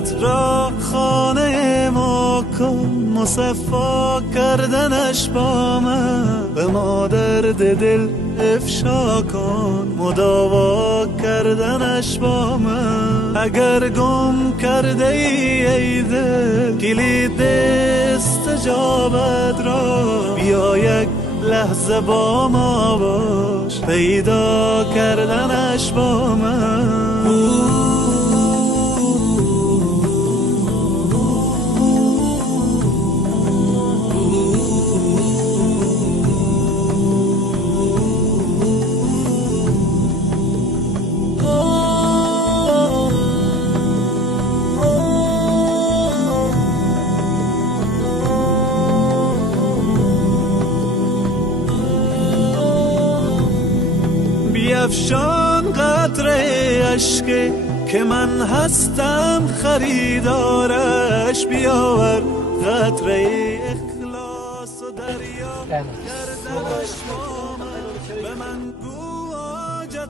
دلت را خانه ما کن، مصفا کردنش با من به ما درد دل افشا کن، مداوا کردنش با من. اگر گم کرده ای دل کلید استجابت را، بیا یک لحظه با ما باش، پیدا کردنش با من. بیفشان قطره اشک که من هستم خریدارش، بیاور قطره اخلاص و دریا کردنش با من. به من گو